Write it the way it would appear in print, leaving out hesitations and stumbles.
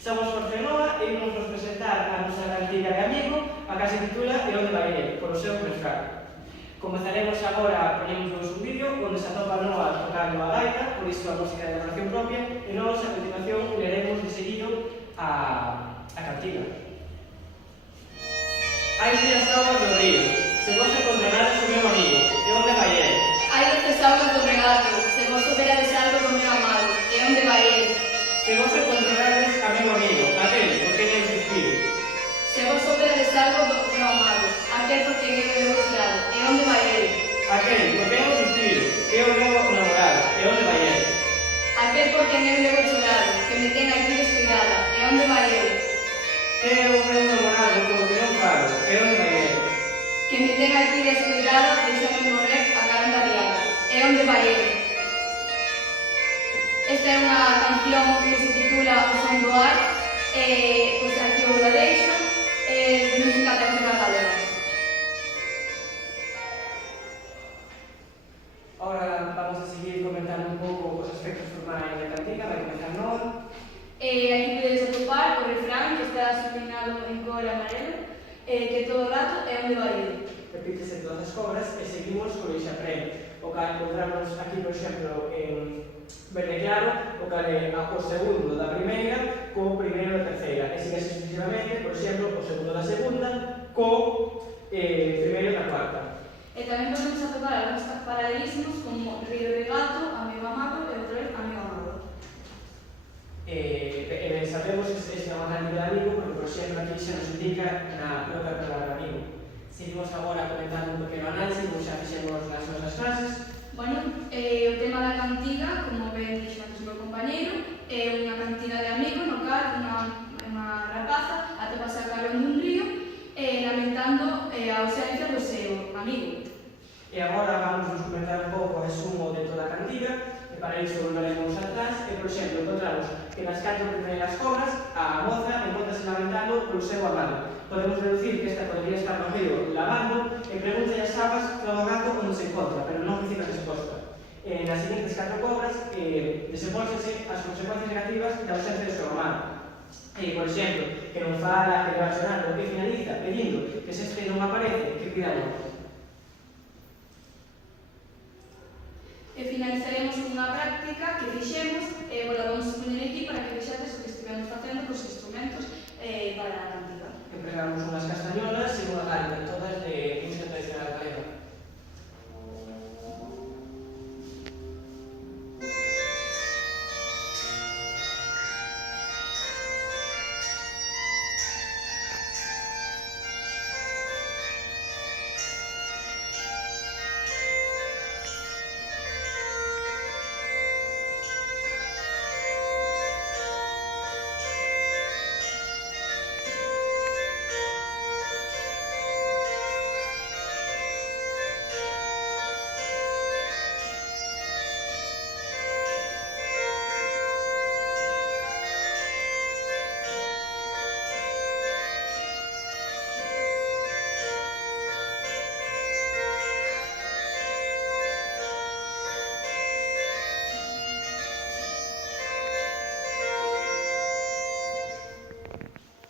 Somos Jorge Noa e vamos nos presentar a nosa cantiga de amigo, a que se titula E onde vai el, polo seu refrán. Comezaremos agora, poñémonos un vídeo onde se atopa Noa tocando a gaita, por isto a música de elaboración propia, e nós, a continuación, leremos de seguido a cantiga. Hai días augas do río, se vos encontrarades o meu amigo, e onde vai el? Hai veces augas do regato, se vos souberades algo do meu amado, e onde vai el? Se vos encontrarades a meu amigo, aquel por quen eu suspiro. Se vos souberades algo do meu amado, aquel por quen eu levo chorado, e onde vai el? Aquel por quen eu suspiro, que é o meu namorado, e onde vai el? Aquel por quen eu levo chorado, que me ten aquí descuidada, e onde vai el? Que é o meu namorado polo que non falo, e onde vai el? Que me ten aquí descuidada, deixame morrer a caranda diada, e onde vai el? Esta é unha canción que se titula O son do ar, pois aquí o la deixo, de música tradicional galega. Ahora vamos a seguir comentando un pouco os aspectos formais da cantiga, vai comenzar Noa. Aquí podedes atopar o refrán que está sublinado en cor amarelo, que todo o rato é onde vai el. Repítese todas as cobras e seguimos con o Ixaprén. O que encontramos aquí, por exemplo, en verde claro, o que é o segundo da primeira co primeiro da terceira. E sigue sucesivamente, por exemplo, o segundo da segunda co primeiro da cuarta. E tamén podemos atopar algúns paralelismos como río regato, amigo amado e outra vez amigo amado. Sabemos que este é unha cantiga de amigo, porque, por exemplo, aquí se nos indica na propia palabra amigo. Seguimos agora comentando un pequeno análisis, como xa fixemos nas nosas clases. Bueno, o tema da cantiga, como ben dixo antes o meu compañeiro, é unha cantiga de amigo no cal unha rapaza atopase a carón dun río lamentando a ausencia do seu amigo. E agora vamos nos comentar un pouco o resumo de toda a cantiga, e para iso volveremos atrás, e, por exemplo, encontramos que nas 4 primeiras cobras a moza encontrase lamentando polo seu amado. Podemos deducir que esta podría estar no río lavando e pregunta as abas todo o gato onde se encontra, pero non recibe resposta. Nas seguintes 4 cobras desenvolvense as consecuencias negativas da ausencia do seu amado. Por exemplo, que non fala, que leva chorando, que finaliza pedindo que se este non aparece, que pida amor. E finalizaremos unha práctica que fixemos, vamos poñer